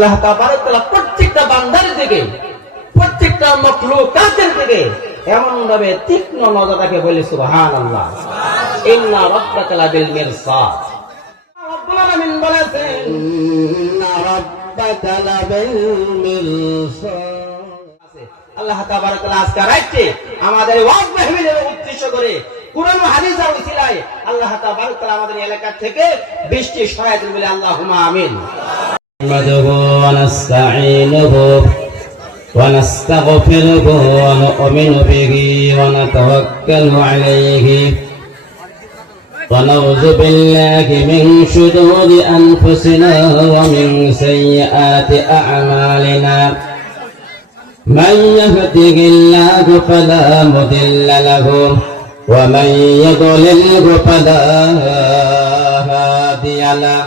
আল্লাহ তাবারক ওয়া তাআলা প্রত্যেকটা বান্দার দিকে, প্রত্যেকটা মাখলুকাতের দিকে এমন ভাবে তীক্ষ্ণ নজর রাখে, বলি সুবহানাল্লাহ। ইন্না রাব্বাকা লাবিল মিরসাদ। রব্বুল আলামিন বলেছেন ইন্না রাব্বাকা লাবিল মিরসাদ। আল্লাহ তাবারক ওয়া তাআলা আজকে রাইতে আমাদের ওয়াজ মাহফিলের উদ্দেশ্য করে কুরআন ও হাদিসের উসিলায় আল্লাহ তাবারক ওয়া তাআলা আমাদের এলাকা থেকে বৃষ্টি সরায় দিন, বলে আল্লাহুম্মা আমিন। নাহমাদুহু ওয়া নাস্তাঈনুহু ওয়া নাস্তাগফিরুহু ওয়া নু'মিনু বিহি ওয়া নাতাওয়াক্কালু আলাইহি ওয়া নাউযু বিল্লাহি মিন শুরুরি আনফুসিনা ওয়া মিন সাইয়্যাতি আ'মালিনা। من يهده الله فلا مضل له ومن يضلله فلا هادي له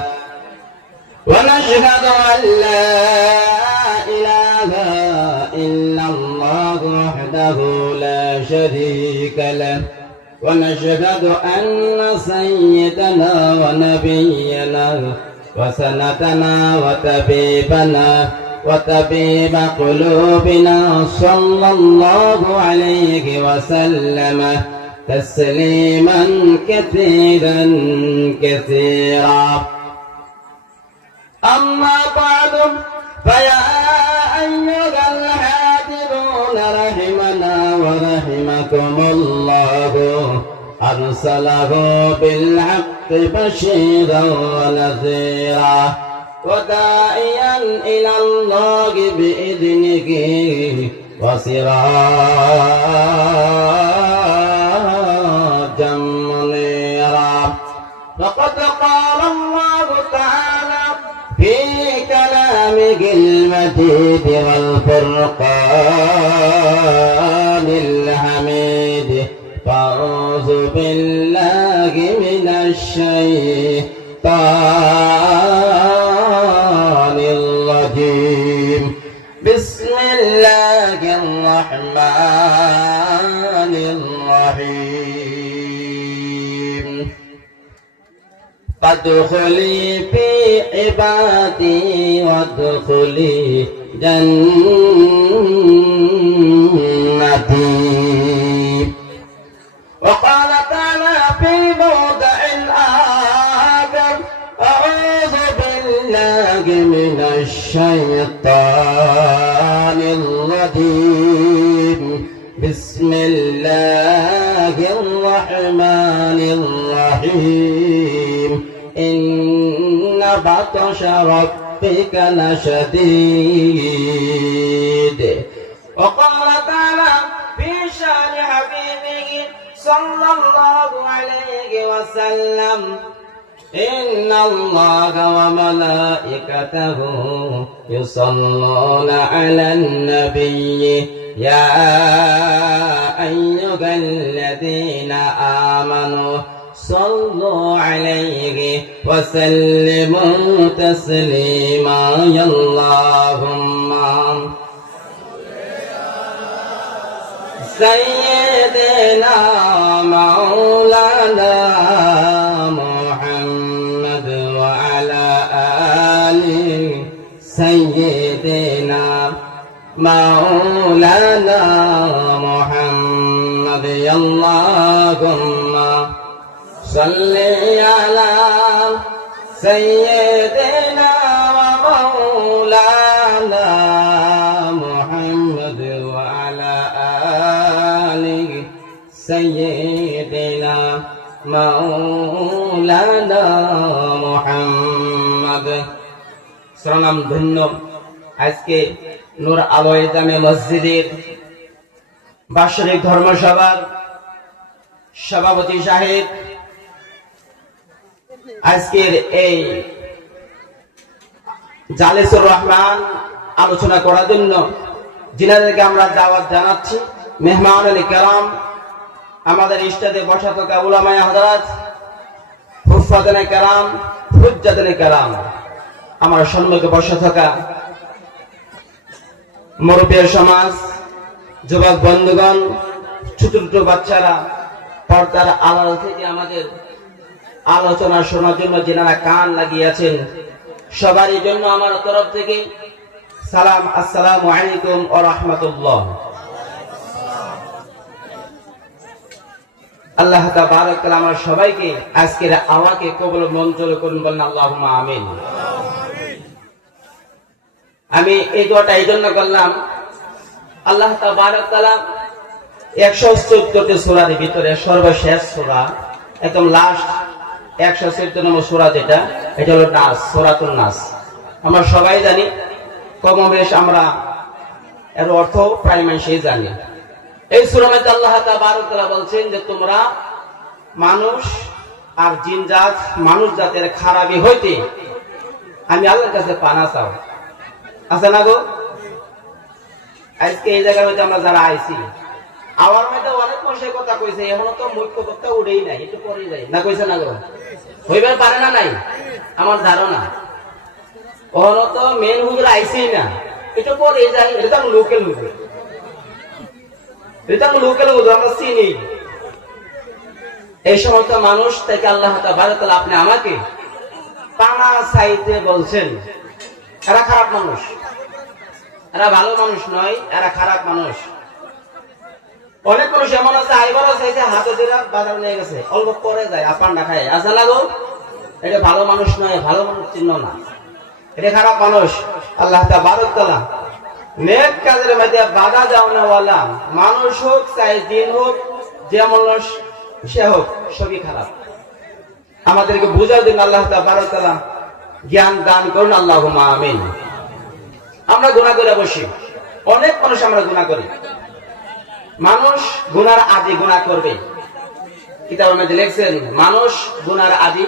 ونشهد أن لا إله إلا الله وحده لا شريك له ونشهد أن سيدنا ونبينا وسندنا وطبيبنا وطبيب قلوبنا صلى الله عليه وسلم تسليما كثيرا كثيرا. أما بعد فيا أيها الحاضرون رحمنا ورحمكم الله أرسله بالحق بشيرا ونذيرا وداعيا إلى الله بإذنه وسراجا منيرا. فقد قال الله تعالى في كلامه المجيد والفرقان الحميد: فأعوذ بالله من الشيطان الرجيم. بسم الله الرحمن الرحيم. فادخلي في عبادي وادخلي جنتي. وقال تعالى في موضع آخر: أعوذ بالله من الشيطان الرجيم. بسم الله الرحمن الرحيم. إن بطش ربك لشديد. وقال تعالى في شأن حبيبه صلى الله عليه وسلم: إن الله وملائكته يصلون على النبي يا أيها الذين آمنوا صلوا عليه وسلموا تسليما. اللهم سيدنا مولانا محمد وعلى آله سيدنا مولانا محمد. اللهم صل على سيدنا ومولانا محمد وعلى آله سيدنا مولانا محمد. সালাম ধন্য। আজকে নূর আলোয় জামে মসজিদের বার্ষিক ধর্মসভার সভাপতি সাহেব আজকের এই জালেসুর রহমান আলোচনা করার জন্য যিনাদেরকে আমরা দাওয়াত জানাচ্ছি, মেহমান আলী কালাম, আমাদের ইস্টাদে বসা থাকা উলামায়ে হযরত, হুফাজানে কালাম, হুজ্জাতানে কালাম, আমার সম্মুখে বসা থাকা মুরব্বী সমাজ, যুবক বন্ধুগণ, ছোট ছোট বাচ্চারা, পর্দার আড়াল থেকে আমাদের আলোচনা শোনার জন্য যারা কান লাগিয়েছেন সবারই জন্য আমার তরফ থেকে সালাম, আসসালামু আলাইকুম ওয়া রাহমাতুল্লাহ। আল্লাহ তাবারক তাআলা আমার সবাইকে আজকের আমাকে কবুল মঞ্জুর করুন, বলেন আল্লাহুম্মা আমিন। আমি এই দোয়াটা এই জন্য করলাম, আল্লাহ তাবারক তাআলা 114টি সূরার ভিতরে সর্বশেষ সূরা, একদম লাস্ট 114 নম্বর সূরা যেটা, এটা হলো নাস, সূরাতুন নাস। আমরা সবাই জানি, কমবেশ আমরা এর অর্থ প্রায় মানুষই জানি। এই সূরার মধ্যে আল্লাহ তাবারক তাআলা বলছেন যে তোমরা মানুষ আর জিন জাত, মানুষ জাতের খারাপি হইতে আমি আল্লাহর কাছে পানা চাও। আছে না গো? আজকে এই জায়গার মধ্যে আমরা যারা আইছি, আমার মধ্যে অনেক মানুষের কথা কইছে, এখনো তো মুখ্য কথা উঠেই নাই, একটু পরে যাই না, কইছে না গো? হইবে পারে না নাই আমার ধারণা, ওখানে তো মেন হুজুর আইছেই না, একটু পরে যাই। এটা তো লোকেল হুজুর, এটা লোকেল হুজুর, আমরা চিনি। এই সমস্ত মানুষ থেকে আল্লাহ তাবারক তাআলা আপনি আমাকে পানা চাইতে বলছেন। এরা খারাপ মানুষ, এরা ভালো মানুষ নয়, এরা খারাপ মানুষ। অনেক মানুষ এমন আছে, আইবারও চাইছে, হাতে দিরা বাজার নিয়ে গেছে, অল্প পরে যায়, আপান না খায়, আসা লাগো। এটা ভালো মানুষ নয়, ভালো মানুষ চিহ্ন না, এটা খারাপ মানুষ। আল্লাহ তাবারক তাআলা নেক কাজের মধ্যে বাধা দেওয়ালা মানুষ হোক, চাই দিন হোক, যে মানুষ সে হোক, সবই খারাপ। আমাদেরকে বুঝার জন্য আল্লাহ তাবারক তাআলা জ্ঞান দান করুন, আল্লাহুম্মা আমিন। আমরা গুনাহ করে বসি, অনেক মানুষ আমরা গুনাহ করি। মানুষ গুনার আদি গুনাহ করবে, কিতাবের মধ্যে লিখছেন মানুষ গুনার আদি,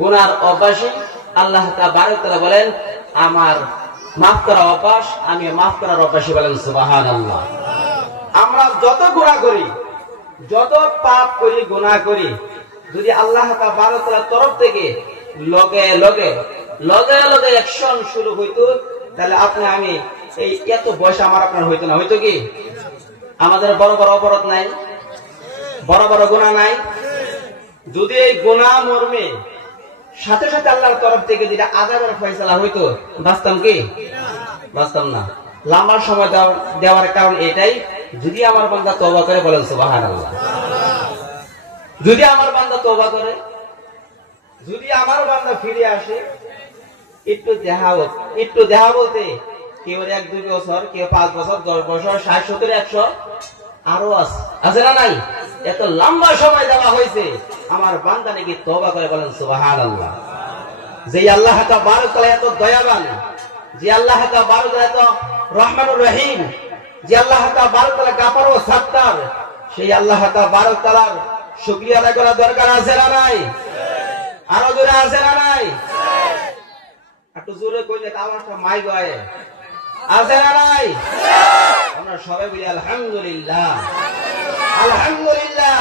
গুনার অভ্যাসী। আল্লাহ তাবারক তাআলা বলেন আমার মাফ করা অভ্যাস, আমি মাফ করার অভ্যাসী, বলেন সুবহানাল্লাহ। আমরা যত গুনাহ করি, যত পাপ করি, গুনাহ করি, যদি আল্লাহ তাবারক তাআলার তরফ থেকে লগে লগে লগে লগে অ্যাকশন শুরু হইতো, তাহলে আপনি আমি এই এত বয়স আমার আপনার হইতো না। হইতো কি? আমাদের বড় বড় অপরাধ নাই, বড় বড় গুনাহ নাই? যদি এই গুনাহ মর্মে সাথে সাথে আল্লাহর তরফ থেকে যেটা আযাবের ফয়সালা হইতো, বাঁচতাম কি? বাঁচতাম না। লম্বা সময় দেওয়ার কারণ এটাই, যদি আমার বান্দা তওবা করে, বলেন সুবহানাল্লাহ। যদি আমার বান্দা তওবা করে, যদি আমার বান্দা ফিরে আসে, একটু দেখা বলতে কেউ 1-2 বছর, কেউ 5 বছর, 10 বছর, 60, 70, 100 আরো আছে না নাই? এত লম্বা সময় দেওয়া হয়েছে, আমার বান্দা নাকি তওবা করে, বলেন সুবহানাল্লাহ। যে আল্লাহ তাবারক তাআলা এত দয়াবান, যে আল্লাহ তাবারক তাআলা এত রহমানুর রহিম, যে আল্লাহ তাবারক তাআলা গাফার ও সাত্তার, সেই আল্লাহ তাবারক তাআলার শুকরিয়া আদায় করা দরকার আছে না নাই? আরো জোরে আছে না নাই? একটু জোরে কইলে আওয়াজটা মাইক হয়, আছে না নাই? আমরা সবাই বলি আলহামদুলিল্লাহ, আলহামদুলিল্লাহ,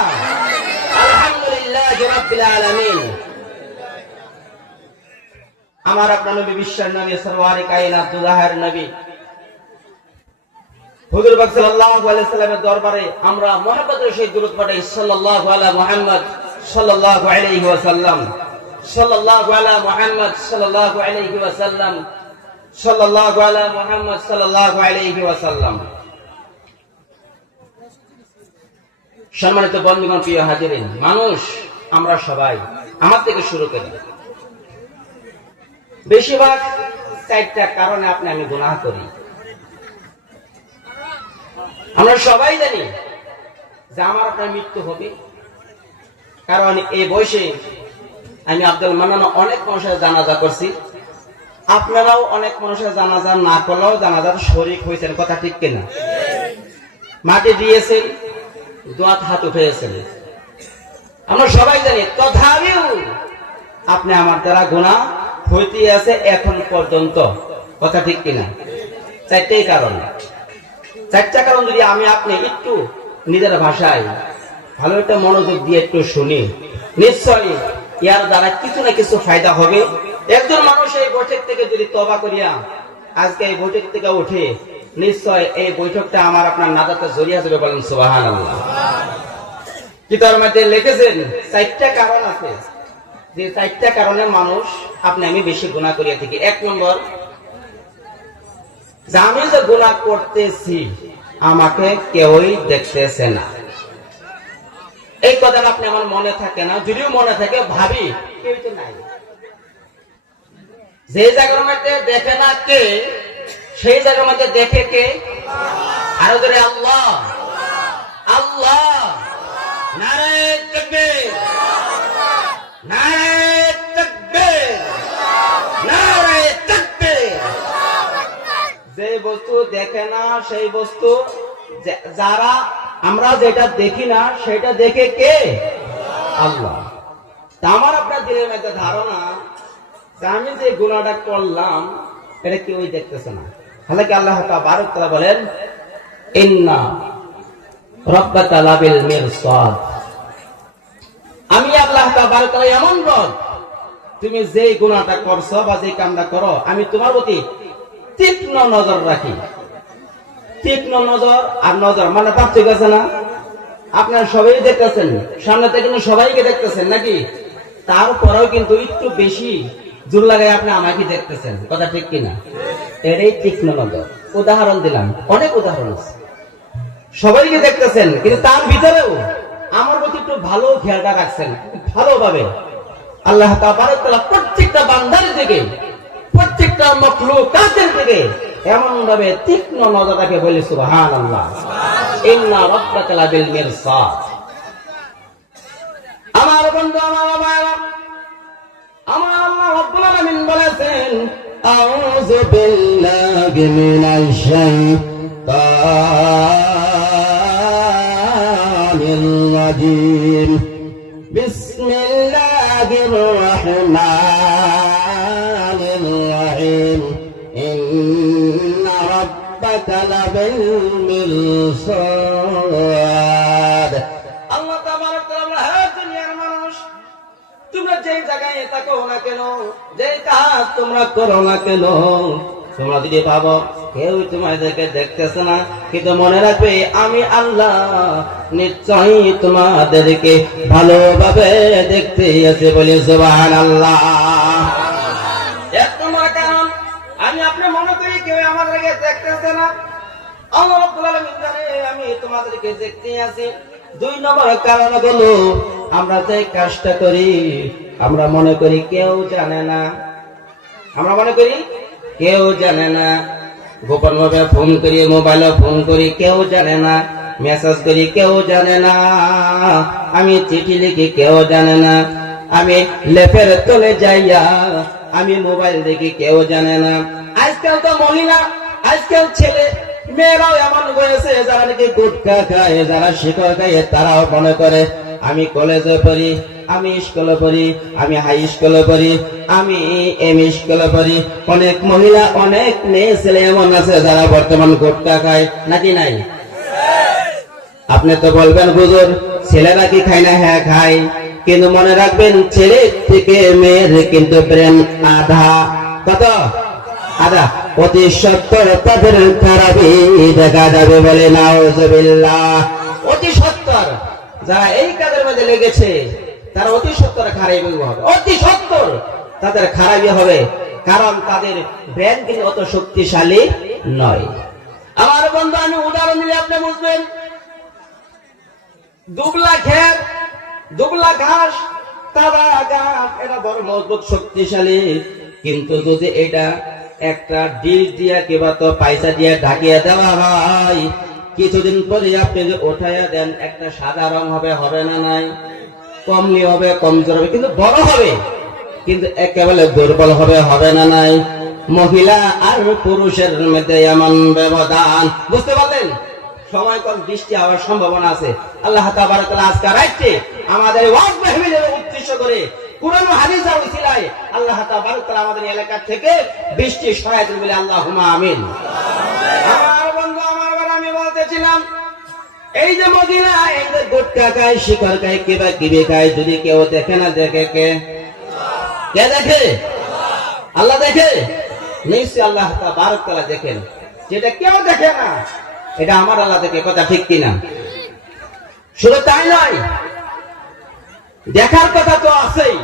আলহামদুলিল্লাহ রাব্বিল আলামিন। আমার আপনার নবী, বিশ্বের নবী, সরওয়ারে কায়নাত, দুজাহার নবী হুজুর পাক সাল্লাল্লাহু আলাইহি সাল্লামের দরবারে আমরা মুহাব্বতের সেই দুরূদ পড়ি, সাল্লাল্লাহু আলা মুহাম্মদ সাল্লাল্লাহু আলাইহি ওয়াসাল্লাম, সাল্লাল্লাহু আলা মুহাম্মদ সাল্লাল্লাহু আলাইহি ওয়াসাল্লাম, সাল্লাল্লাহু আলা মুহাম্মদ সাল্লাল্লাহু আলাইহি ওয়াসাল্লাম। সম্মানিত বন্ধুগণ, প্রিয় হাজিরিন, মানুষ আমরা সবাই, আমার থেকে শুরু করি, বেশিরভাগ 4টা কারণে আপনি আমি গুনাহ করি। আমরা সবাই জানি যে আমার আপনার মৃত্যু হবে, কারণ এই বয়সে আমি আব্দুল মান্নান অনেক মানুষের জানাজা করছি, আপনারাও অনেক মানুষের জানাজা না করলেও জানাজার শরীক হয়েছেন, কথা ঠিক কিনা? মাটি দিয়েছেন, দোয়াত হাত উঠেছেন, আমরা সবাই জানি। তথাপিও আপনি আমার দ্বারা গুনাহ হইতে আছে এখন পর্যন্ত, কথা ঠিক কিনা? 4টাই কারণ। 4টা কারণ যদি আমি আপনি একটু নিজের ভাষায় ভালো একটা মনোযোগ দিয়ে একটু শুনি, নিশ্চয়ই ইয়ার দ্বারা কিছু না কিছু ফায়দা হবে। একজন মানুষ এই বৈঠক থেকে যদি তওবা করিয়া আজকে এই বৈঠক থেকে উঠে, নিশ্চয় এই বৈঠকটা আমার আপনার নাজাতের জরিয়া যাবে, বলেন সুবহানাল্লাহ। কিতাবের মধ্যে লিখেছেন 4টা কারণ আছে, যে 4টা কারণে মানুষ আপনি আমি বেশি গুনাহ করিয়া থাকি। 1 নম্বর, যে আমি যে গুনাহ করতেছি আমাকে কেউই দেখতেছে না। এই কথাটা আপনি আমার মনে থাকে না, যদিও মনে থাকে ভাবি কেউ তো নাই। যে জায়গার মধ্যে দেখে না কে, সেই জায়গার মধ্যে দেখে কে? আরো ধরে আল্লাহ। আল্লাহ। নারে তাকবীর, নারে তাকবীর, নারে তাকবীর। যে বস্তু দেখে না সেই বস্তু, যারা আমরা যেটা দেখি না সেটা দেখে কে? আল্লাহ। তা আমার আপনার দিলের মধ্যে ধারণা যে আমি যে গুনাহটা করলাম এটা কেউই দেখতেছে না। হালাকি আল্লাহ তাবারক তাআলা বলেন, ইন্না রাব্বাকা লাবিল মিরসাদ। আমি আল্লাহ তাবারক তাআলা এমন রব, তুমি যেই গুনাহটা করছো বা যে কামটা করো আমি তোমার প্রতি তীক্ষ্ণ নজর রাখি। তীক্ষ্ণ নজর আর নজর মানে পার্থক্য আছে না? আপনারা সবাই দেখতেছেন, সামনে থেকে সবাইকে দেখতেছেন নাকি? তারপরেও কিন্তু একটু বেশি জোর লাগাই আপনি আমাকে দেখতেছেন, কথা ঠিক কিনা? এটাই তীক্ষ্ণ নজর। উদাহরণ দিলাম, অনেক উদাহরণ আছে। সবাইকে দেখতেছেন কিন্তু তার ভিতরেও আমার প্রতি একটু ভালো খেয়ালটা রাখছেন, ভালোভাবে। আল্লাহ তাবারক তাআলা প্রত্যেকটা বান্দার দিকে, প্রত্যেকটা মাখলুকাতের দিকে এমন ভাবে তীক্ষ্ণ নজরটাকে বলি সুবহানাল্লাহ। ইন্না রাব্বাকা লাবিল মিরসাদ। আমার বন্ধু, আমার ভাইরা, আমার আল্লাহ রাব্বুল আলামিন বলেছেন, আউযু বিল্লাহি মিনাশ শাইতানির রাজীম। বিসমিল্লাহির রাহমানির রাহিম। ইন্না রাব্বাকা লাবিল মিরসাদ। আল্লাহ তাবারক তাআলা, হে দুনিয়ার মানুষ, তোমরা যেই জায়গায় থাকো না কেন, যেই কাজ তোমরা করো না কেন, তোমরা যদি ভাবো কেউ তোমাদেরকে দেখতেছে না, কিন্তু মনে রাখবে আমি আল্লাহ নিশ্চয়ই তোমাদেরকে ভালোভাবে দেখতে আছে, বলি সুবহানাল্লাহ। এক নম্বর কারণ, আমি আপনি মনে করি কেউ আমাদেরকে দেখতেছে না, আল্লাহ রাব্বুল আলামিন জানে আমি তোমাদেরকে দেখতে আছি। 2 নম্বর কারণ হলো, আমরা যে কাজটা করি আমরা মনে করি কেউ জানে না। আমরা মনে করি কেউ জানে না। গোপন ভাবে ফোন করি, মোবাইলে ফোন করি, কেউ জানে না। মেসেজ করি, কেউ জানে না। আমি চিঠি লিখি, কেউ জানে না। আমি লেপের তলে যাইয়া আমি মোবাইল দেখি, কেউ জানে না। আজকাল তো মহিলা, আজকাল ছেলে মেয়েরাও এমন হয়েছে, যারা নাকি গুটখা খায়, যারা শিকড় খায়, তারাও মনে করে আমি কলেজে পড়ি, আমি স্কুলে পড়ি, আমি হাই স্কুলে পড়ি, আমি এম স্কুলে পড়ি। অনেক মহিলা, অনেক মেয়ে ছেলে এমন আছে যারা বর্তমান গুটখা খায়, নাকি নাই? আপনি তো বলবেন হুজুর ছেলেরা কি খায় না? হ্যাঁ খায়, কিন্তু মনে রাখবেন ছেলে থেকে মেয়ের কিন্তু ব্রেন আধা। কত? আধা। অতি সত্তর তাদের খারাপই দেখা যাবে, বলে নাউজুবিল্লাহ। অতি সত্তর যারা এই কাজের মধ্যে লেগেছে তারা অতি সত্তর খারাপই হবে, অতি সত্তর তাদের খারাপই হবে, কারণ তাদের ব্রেন কিন্তু অত শক্তিশালী নয়। আমার বন্ধু, আমি উদাহরণ দিলে আপনি বুঝবেন। দুবলা ক্ষেত, দুবলা ঘাস, তাজা ঘাস, এটা বড় মজবুত শক্তিশালী, কিন্তু যদি এটা একটা ডিশ দিয়া কিংবা তো পয়সা দিয়ে ঢাকিয়ে দেওয়া হয়, কিছুদিন পরে আপনি যদি উঠাইয়া দেন একটা সাদা রং হবে, হবে না নাই? কমলি হবে, কমজোর হবে, কিন্তু বড় হবে, কিন্তু একেবারে দুর্বল হবে, হবে না নাই? মহিলা আর পুরুষের মধ্যে এমন ব্যবধান, বুঝতে পারলেন? সময় কম, বৃষ্টি হওয়ার সম্ভাবনা আছে। আল্লাহ তাবারক তাআলা আজকে রাইতে আমাদের ওয়াজ মাহফিলের উদ্দেশ্য করে কুরআন ও হাদিসের উসিলায় আল্লাহ তাবারক তাআলা আমাদের এলাকা থেকে বৃষ্টি সহায়তা বলে আল্লাহুম্মা আমিন। আমার বন্ধু, আমার বাবা, আমি বলতেছিলাম এই যে মদিনা, এই যে গুটখা খায়, শিকড় খায়, কিবা কিবি খায়, যদি কেউ দেখে না, দেখে কে? কে দেখে? আল্লাহ দেখে। নিশ্চয় আল্লাহ তাবারক তাআলা দেখেন। যেটা কেউ দেখে না এটা আমার আল্লাহ দেখে, কথা ঠিক কিনা? শুধু তাই নয়, দেখার কথা তো আছেই,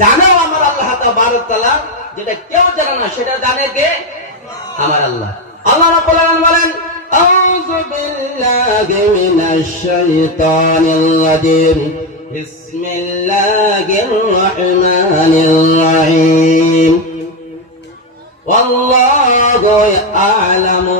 জানাও আমার আল্লাহ তাবারক তাআলা, যেটা কেউ জানে না সেটা জানে কে? আমার আল্লাহ। আল্লাহ রাব্বুল আলামিন বলেন, আউযু বিল্লাহি মিনাশ শাইতানির রাজিম, বিসমিল্লাহির রহমানির রহিম, ওয়াল্লাহু আ'লামু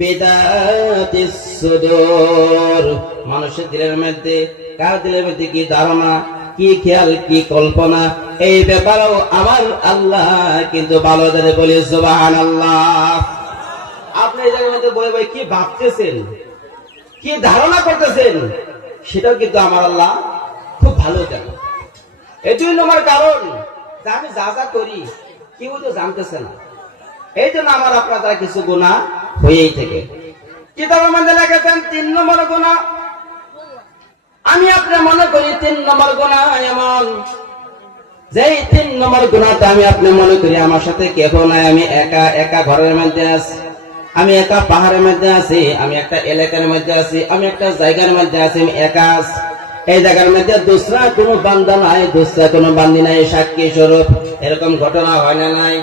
বিদাতিস সুদূর। মানুষের দিলের মধ্যে, কার দিলের মধ্যে কি ধারণা, কি খেয়াল, কি কল্পনা, এই ব্যাপারেও আমার আল্লাহ কিন্তু ভালো জানে। বলি সুবহানাল্লাহ। আপনি এই জায়গার মধ্যে বই কি ভাবতেছেন, কি ধারণা করতেছেন, সেটাও কিন্তু আমার আল্লাহ খুব ভালো জানে। এই দুই নম্বর কারণ, আমি যা যা করি কেউ তো জানতেছে না, এই জন্য আমার আপনার দ্বারা কিছু গুনাহ হয়েই থাকে। কিতাবের মধ্যে লেখেছেন 3 নম্বর গুনাহ। আমি আপনি মনে করি 3 নম্বর গুনাহ এমন, যে 3 নম্বর গুনাহটা আমি আপনি মনে করি আমার সাথে কেউ নাই, আমি একা একা ঘরের মধ্যে আছি, আমি একা পাহাড়ের মধ্যে আছি, আমি একটা এলাকার মধ্যে আছি, আমি একটা জায়গার মধ্যে আছি, আমি একা আছি। এই জায়গার মধ্যে দুসরা কোনো বান্দা নাই, দুসরা কোনো বান্দি নাই, সাক্ষী স্বরূপ। এরকম ঘটনা হয় না নাই?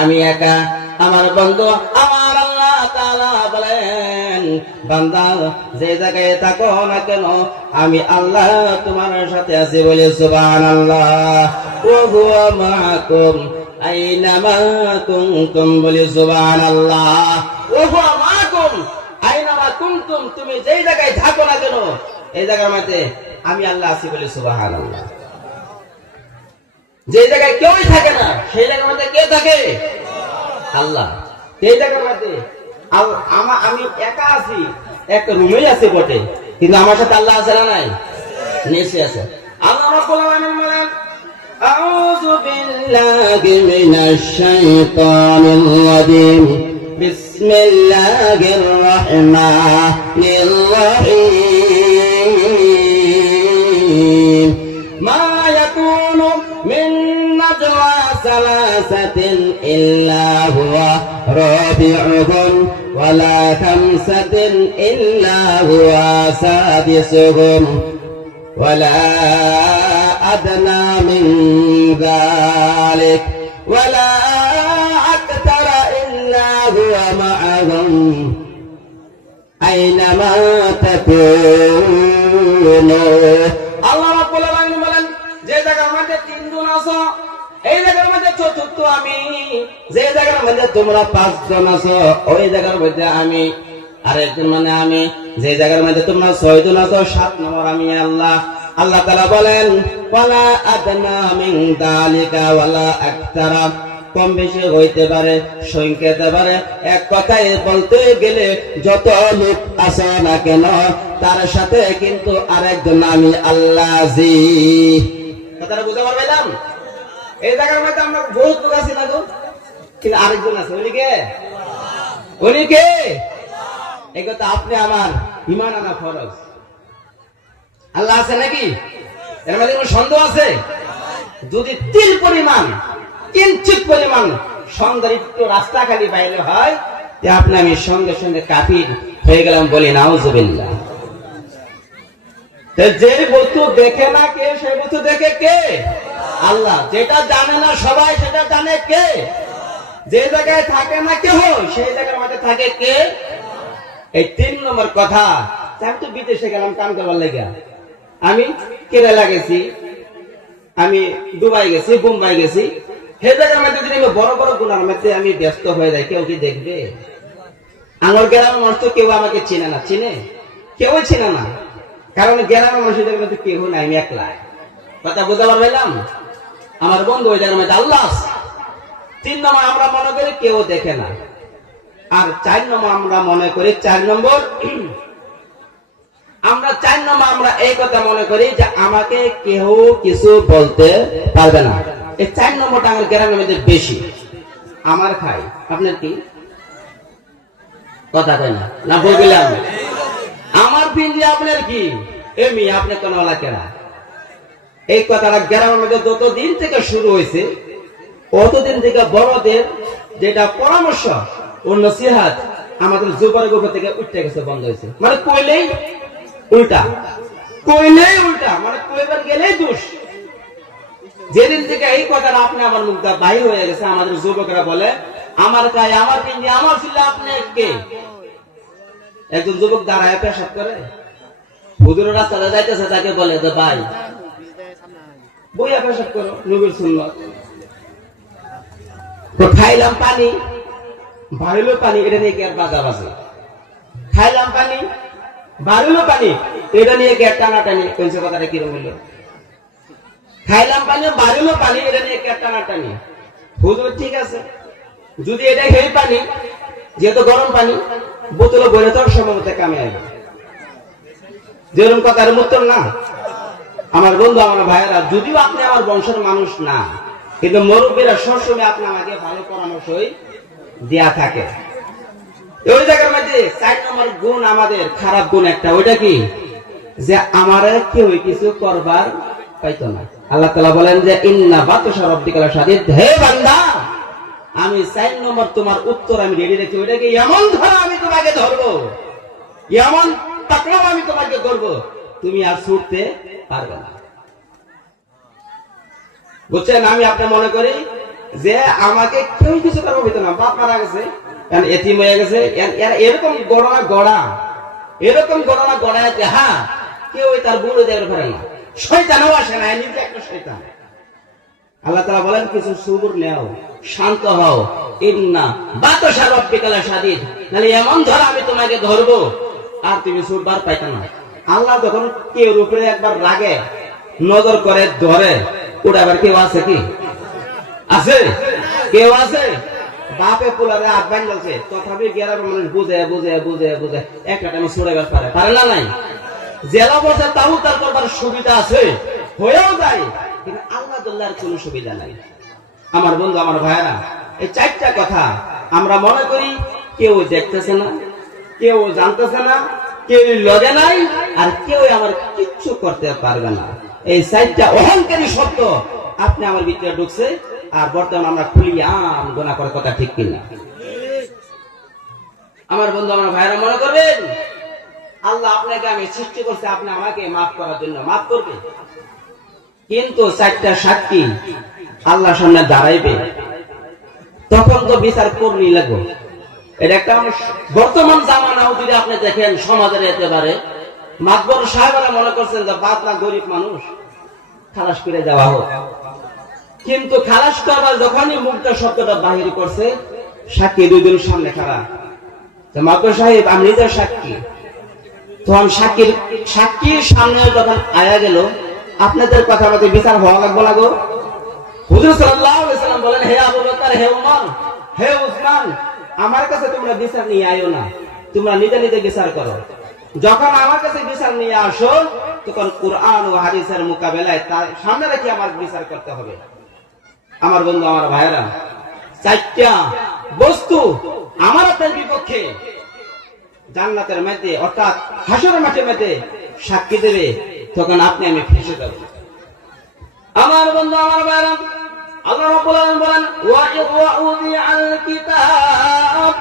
আমি একা, আমার বন্ধু আমার আল্লাহ তাআলা বলেন, বান্দা যে জায়গায় থাকো না কেন আমি আল্লাহ তোমার সাথে আছি। বলে সুবহানাল্লাহ। ওয়া হুয়া মাআকুম আইনামা কুনতুম। বলে সুবহানাল্লাহ। ওয়া হুয়া মাআকুম আইনামা কুনতুম, তুমি যেই জায়গায় থাকো না কেন এই জায়গার মধ্যে আমি আল্লাহ আছি। বলে সুবহানাল্লাহ। যে জায়গায় কেউই থাকে না সেই জায়গার মধ্যে কে থাকে? আল্লাহ। সেই জায়গার মধ্যে আমি একা আছি, একটা রুমেই আছি বটে, কিন্তু আমার সাথে আল্লাহ আছে না নাই? নিশ্চয় আছে। আল্লাহ রাব্বুল আলামিন বলেন, আউযু বিল্লাহি মিনাশ শাইতানির রাজিম, বিসমিল্লাহির রহমানির রহিম, মা ইয়াকুনু মিন নাজওয়া সালাসাতিন ইল্লা হুয়া রাবিউহুম ওয়ালা খামসাতিন ইল্লা হুয়া সাদিসুহুম ওয়ালা আদনা মিন যালিক ওয়ালা আকতারা ইল্লা হুয়া মা'আহুম আইনামা তাকুনু। আল্লাহ রাব্বুল আলামিন বলেন, যে জায়গার মধ্যে 3 জন আছো এই জায়গার মধ্যে চতুর্থ আমি, যে জায়গার মধ্যে তোমরা 5 জন আছো ওই জায়গার মধ্যে আমি আরেকজন, মানে আমি যে জায়গার মধ্যে তোমরা 6 জন আছো 7 নম্বর আমি আল্লাহ। আল্লাহ তাআলা বলেন, ওয়ালা আদনা মিন যালিকা ওয়ালা আকতারা, কম বেশি হইতে পারে, সংখ্যা হতে পারে, এক কথায় বলতে গেলে যত লোক আছে না কেন তার সাথে কিন্তু আরেকজন আমি আল্লাহ আছি। কথাটা বুঝতে পারলাম? এই জায়গার মধ্যে আমরা বহুত লোক আছি না গো, কিন্তু আরেকজন আছে, উনি কে? উনি কে? এই কথা আপনি আমার ঈমান আনা ফরজ। আল্লাহ আছে নাকি? এর মধ্যে কোনো সন্দেহ আছে? যদি তিল পরিমাণ, কিঞ্চিত পরিমাণ সন্দেহ রাস্তা খালি বাইরে হয়, আপনি আমি সঙ্গে সঙ্গে কাফির হয়ে গেলাম। বলি নাউজুবিল্লাহ। যে বস্তু দেখে না কে, সেই বস্তু দেখে কে? আল্লাহ। যেটা জানে না সবাই সেটা জানে কে? যে জায়গায় থাকে না কেহ সেই জায়গার মধ্যে থাকে কে? এই 3 নম্বর কথা। আমি তো বিদেশে গেলাম কাম করবার লেগে, আমি কেরালা গেছি, আমি দুবাই গেছি, বোম্বাই গেছি, সেই জায়গার মধ্যে যদি বড় বড় গুনার মধ্যে আমি ব্যস্ত হয়ে যাই, কেউ কি দেখবে? আমার গ্রামের মানুষ তো কেউ আমাকে চিনে না, চিনে? কেউ চিনে না, কারণ গ্রামের মানুষের মধ্যে কেউ নাই, আমি একলা। কথা বুঝতে পারলাম? আমার বন্ধু ওই জায়গার মধ্যে আল্লাহ। 3 নম্বর আমরা মনে করি কেউ দেখে না, আর 4 নম্বর আমরা মনে করি, 4 নম্বর আমরা এই কথা মনে করি যে আমাকে কেউ কিছু বলতে পারবে না। এই 4 নম্বরটা আমার গ্রামের মধ্যে বেশি। আমার খাই, আপনার কি? কথা কয় না, না বললাম আমার পিন্ডি, আপনার কি? এমনি আপনি কোন কেনা? এই কথাটা গ্রামের মধ্যে যতদিন থেকে শুরু হয়েছে অতদিন থেকে বড়দের যেটা পরামর্শ ও নসিহত আমাদের যুবকের উপর থেকে উঠতে গেছে, বন্ধ হয়েছে। মানে কইলেই উল্টা, কইলেই উল্টা, মানে কইবার গেলেই দোষ। যেদিন থেকে এই কথাটা আপনি আমার মুখটা বাহির হয়ে গেছে, আমাদের যুবকরা বলে আমার গায়ে আমার পিঞ্জি আমার ছিল, আপনি কে? একজন যুবক দাঁড়ায় পেশাব করে, হুজুরের রাস্তাতে যাইতেছে, তাকে বলে যে ভাই বইয়া পেশাব করো, নবীর সুন্নাত। তো খাইলাম পানি, বাড়িল পানি, এটা নিয়ে কি আর বাজাবাজি? খাইলাম পানি, বাড়িল পানি, এটা নিয়ে কি আর টানাটানি? কইছে কথাটা কিরকম হইল? খাইলাম পানি, বাড়িল পানি, এটা নিয়ে কি আর টানাটানি? হুজুর ঠিক আছে, যদি এটা সেই পানি, যেহেতু গরম পানি, বোতলে বলে তোর সময় কামে আসবে, যেরকম কথার উত্তর না। আমার বন্ধু, আমার ভাইয়েরা, যদিও আপনি আমার বংশের মানুষ না, কিন্তু মুরব্বীরা সবসময় আপনি আমাকে ভালো পরামর্শই দেয়া থাকে। ওই জায়গার মধ্যে 4 নম্বর গুণ, আমাদের খারাপ গুণ একটা, ওইটা কি? যে আমার কেউ কিছু করবার পাইতো না। আল্লাহ তাআলা বলেন যে ইন্না বাতশা রাব্বিকা লাশাদীদ, হে বান্দা আমি 4 নম্বর তোমার উত্তর আমি রেডি রেখেছি, ওইটা কি? এমন ধরো আমি তোমাকে ধরবো, এমন পাকড়াও আমি তোমাকে করবো, তুমি আর ছুটতে পারবে না। বুঝছেন? আমি আপনি মনে করি যে আমাকে কেউ কিছু করবো হইতো না, বাপ মারা গেছে, এতিম হয়ে গেছে, এরকম ঘটনা গড়া, এরকম ঘটনা গড়াইতে, হ্যাঁ কেউ তার বুড়ো দেওয়ার পারে না, শয়তানও আসে না, নিজে একটা শয়তান। আল্লাহ তাআলা বলেন কিছু সবুর নেও, শান্ত হও, ইন্না বাতশা রাব্বিকা লাশাদীদ, নালে এমন ধর আমি তোমাকে ধরবো আর তুমি ছুটবার পাইতা না। আল্লাহ যখন কেউ উপরে একবার রাগে নজর করে ধরে, ওটা আবার কেউ আছে কি? আছে? কেউ আছে? বাপে পোলারে আব্বাইন বলছে, তথাপি গ্রামের মানুষ বুঝে বুঝে বুঝে বুঝে একটা টাইমে ছুড়াইবার পারে না? নাই? জেলা বলছে তাও তার করবার সুবিধা আছে, হয়েও যায়, কিন্তু আল্লাহ তাআলার কোনো সুবিধা নাই। আমার বন্ধু, আমার ভাইয়েরা, এই 4টা কথা আমরা মনে করি কেউ দেখতেছে না, কেউ জানতেছে না, কেউ লগে নাই, আর কেউ আমার কিচ্ছু করতে পারবে না। এই 4টা অহংকারী সত্য আপনি আমার ভিতরে ঢুকছে, আর বর্তমান আমরা খুলিয়াম গোনা করে, কথা ঠিক কিনা? আমার বন্ধু, আমার ভাইয়েরা, মনে করবেন আল্লাহ আপনাকে আমি সৃষ্টি করছে, আপনি আমাকে মাফ করার জন্য, মাফ করবে, কিন্তু 4টা সাক্ষী আল্লাহর সামনে দাঁড়াইবে, তখন তো বিচার করলেই লাগবে। এটা একটা বর্তমান জামানাও যদি আপনি দেখেন, সমাজের একেবারে মাতবর সাহেবেরা মনে করছেন যে বাপ না গরিব মানুষ, খালাস করে দেওয়া হোক, কিন্তু খালাস করবার যখনই মুক্ত শব্দটা বাহির করছে, সাক্ষী 2 দিন সামনে খারাপ, মাতবর সাহেব আমি নিজের সাক্ষী, তখন সাক্ষীর সামনে যখন আয়া গেল, আপনাদের কথা মতো বিচার হওয়া লাগবো। হুজুর সাল্লাল্লাহু আলাইহি সাল্লাম বলেন, হে আবু বকর, হে ওমর, হে উসমান, আমার কাছে তোমরা বিচার নিয়ে আইও না, তোমরা নিজে নিজে বিচার করো। যখন আমার কাছে বিচার নিয়ে আসো, তখন কুরআন ও হাদিসের মোকাবেলায় তার সামনে রেখে আমার বিচার করতে হবে। আমার বন্ধু, আমার ভাইয়েরা, 4টা বস্তু আমার আপনার বিপক্ষে জান্নাতের মধ্যে, অর্থাৎ হাসরের মাঠের মধ্যে সাক্ষী দেবে, তখন আপনি আমি ফেঁসে যাব। আমার বন্ধু, আমার ভাইয়েরা, আল্লাহ রাব্বুল আলামিন বলেন, ওয়া উযিআল কিতাব,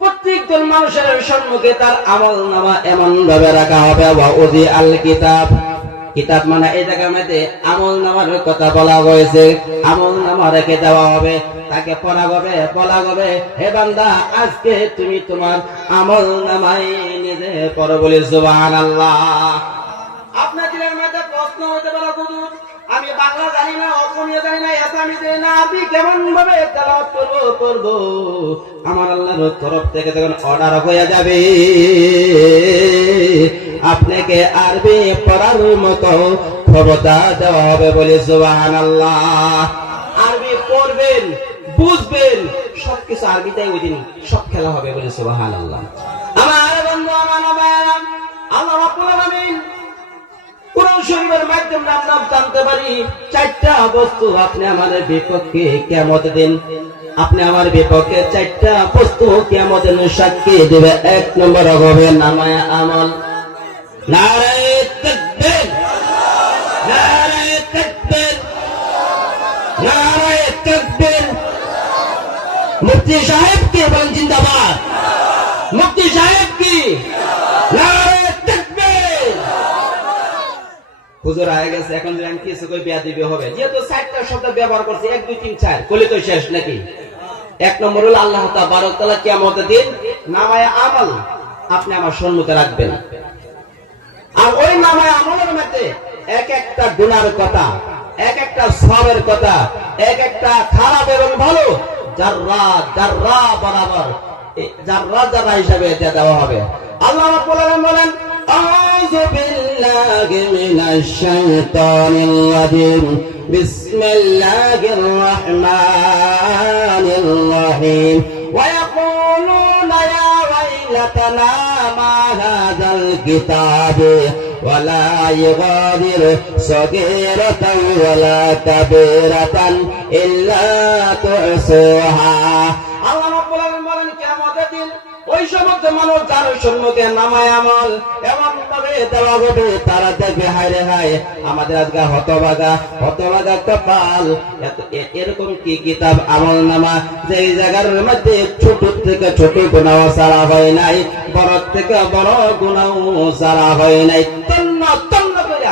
প্রত্যেকজন মানুষের সম্মুখে তার আমলনামা এমন ভাবে রাখা হবে। ওয়া উযিআল কিতাব, কিতাব মানে এই জায়গার মধ্যে আমলনামার কথা বলা হয়েছে, আমলনামা রেখে দেওয়া হবে, তাকে পড়া হবে, বলা হবে, হে বান্দা আজকে তুমি তোমার আমলনামায় নিজে পড়ো, বলে সুবহানাল্লাহ। আপনার দিলের মধ্যে প্রশ্ন হতে পারে, হুজুর আমি বাংলা জানি না, অসমীয়া জানি না, আসামি জানি না, আমি কেমন ভাবে তেলাওয়াত করব? আমার আল্লাহর তরফ থেকে যখন অর্ডার হয়ে যাবে, আপনাকে আরবি পড়ার মতো ক্ষমতা দেওয়া হবে, বলে সুবহানাল্লাহ। আরবি পড়বেন, বুঝবেন, সবকিছু আরবিতেই ওই দিন সব খেলা হবে, বলে সুবহানাল্লাহ। আমার বন্ধু, আমার ভাইয়েরা, আল্লাহ রাব্বুল আলামিন কোরআন শরীফের মাধ্যমে আমরা জানতে পারি 4টা বস্তু আপনি আমাদের বিপক্ষে কিয়ামত দিন, আপনি আমার বিপক্ষে 4টা বস্তু কিয়ামত দিন সাক্ষী দেবে। 1 নম্বর হবে নামায়ে আমল। নারে তাকবীর, নারে তাকবীর, নারে তাকবীর। মুফতি সাহেব কি বলেন? জিন্দাবাদ। মুফতি সাহেব কি? নারে তাকবীর। হুজুর আয়ে গেছে, এখন যদি আমি কিছু কই বেয়াদবি হবে। যেহেতু 4টা শব্দ ব্যবহার করছি, 1 2 3 4 কইলে তো শেষ নাকি? 1 নম্বর হলো আল্লাহ তাবারক ওয়া তাআলা কিয়ামতের দিন নামায়ে আমল আপনি আমার সম্মুখে রাখবেন, আর ওই নামায়ে আমলের মধ্যে এক একটা গুনার কথা, এক একটা সওয়াবের কথা, এক একটা খারাপ এবং ভালো যাররা যাররা বরাবর যাররা যাররা হিসাবে দেওয়া হবে। আল্লাহ রাব্বুল আলামিন বলেন, আউযু বিল্লাহি মিনাশ শাইতানির রাজিম, বিসমিল্লাহির রহমানির রহিম। ওয়া ইয়াকুলুনা ইয়া ওয়াইলাতানা মা হাযাল কিতাবু ওয়া লা ইউগাদিরু সাগীরাতান ওয়া লা কাবীরাতান ইল্লা তুহসুহা। আল্লাহ রাব্বুল আলামিন বলেন, কিয়ামতের দিন ওই সমস্ত মানুষ যার সম্মুখে নামায়ে আমল এমন ভাবে দেওয়া হবে, তারা দেখবে হায় রে হায় আমাদের আজকে হতভাগা হতভাগা কপাল, এরকম কি কিতাব আমল নামা যে এই জায়গার মধ্যে ছোট থেকে ছোট গুনাহ সারা হয় নাই, বড় থেকে বড় গুনাহ সারা হয় নাই, তন্ন তন্ন করে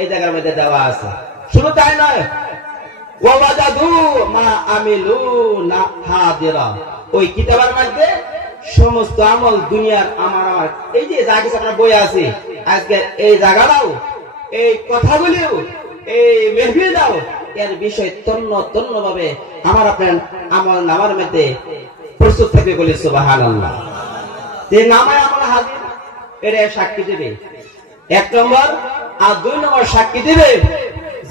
এই জায়গার মধ্যে দেওয়া আছে। শুধু তাই নয়, ওয়াজাদু মা আমিলু না হাদিরা, ওই কিতাবের মধ্যে সমস্ত আমল দুনিয়ার আমার এই যে যা কিছু আপনার বই আছে, আজকে এই জায়গাটাও এই কথাগুলিও এই মেহফিলটাও এর বিষয় তন্ন তন্ন ভাবে আমার আপনার আমল নামার মধ্যে প্রস্তুত থাকবে বলে সুবহানাল্লাহ। যে নামায় আমল হাজির এর সাক্ষী দেবে 1 নম্বর, আর 2 নম্বর সাক্ষী দেবে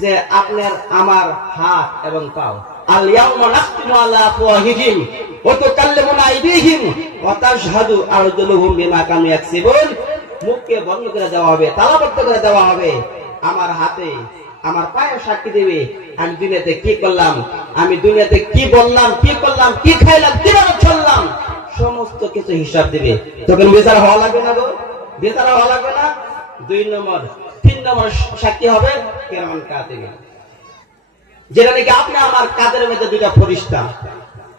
যে আপনার আমার হাত এবং পাও। আল ইয়াউমা নাখতিমু আলা আফওয়াহিহিম ওয়া তুকাল্লিমুনা আইদিহিম ওয়া তাশহাদু আরজুলুহুম বিমা কানু ইয়াকসিবুন, মুখকে বন্ধ করে দেওয়া হবে, তালাবদ্ধ করে দেওয়া হবে, আমার হাতে আমার পায়ে সাক্ষী দেবে আমি দুনিয়াতে কি করলাম, আমি দুনিয়াতে কি বললাম, কি করলাম, কি খাইলাম, কিভাবে চললাম, সমস্ত কিছু হিসাব দেবে। তখন বিচার হওয়া লাগবে না গো, বিচার হওয়া লাগবে না। 2 নম্বর 3 নম্বর সাক্ষী হবে কিরামান কাতিবিন, যেটা নাকি আপনি আমার কাদের মধ্যে 2টা ফেরেশতা,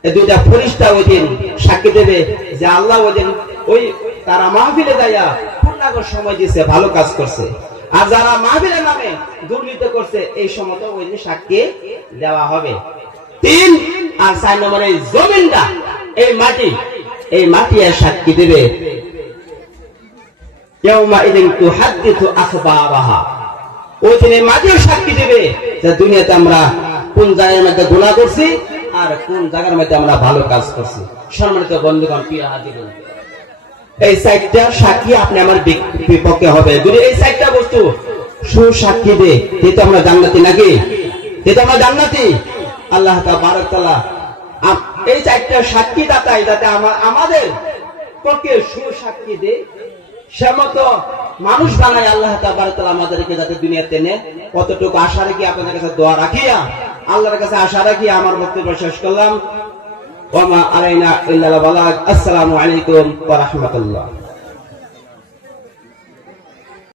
এই 2টা ফেরেশতা ওই দিন সাক্ষী দেবে যে আল্লাহ ওই দিন ওই তারা মাহফিলে যাইয়া পূর্ণাঙ্গ সময় দিয়েছে, ভালো কাজ করছে, আর যারা মাহফিলের নামে দুর্নীতি করছে এই সময় ওই দিন সাক্ষী দেওয়া হবে। 3 আর 4 নম্বর এই জমিনটা, এই মাটি এর সাক্ষী দেবে ইয়াউমা ইদিন তুহাদ্দিসু আখবারাহা, ওই দিন এই মাটিও সাক্ষী দেবে যে দুনিয়াতে আমরা কোন জায়গার মধ্যে গুনাহ করছি আর কোন জায়গার মধ্যে আমরা ভালো কাজ করছি। সম্মানিত বন্ধুগণ, প্রিয় হাজিরিন, এই 4টা সাক্ষী আপনি আমার বিপক্ষে হবে। যদি এই 4টা বস্তু সুসাক্ষী দেয়, তো আমরা জান্নাতি নাকি? তো আমরা জান্নাতি। আল্লাহ তাবারক তাআলা এই 4টা সাক্ষী দাতাই যাতে আমাদের পক্ষে সুসাক্ষী দেয়, সেমতো মানুষ বানায় আল্লাহ তাবারক তাআলা আমাদেরকে যাতে দুনিয়াতে নেয়, কতটুকু আশা রেখে আপনাদের কাছে দোয়া রাখিয়া আল্লাহর কাছে আশা রাখিয়া আমার বক্তব্য শেষ করলাম। ওয়া মা আলাইনা ইল্লাল বালাগ। আসসালামু আলাইকুম ওয়া রাহমাতুল্লাহ।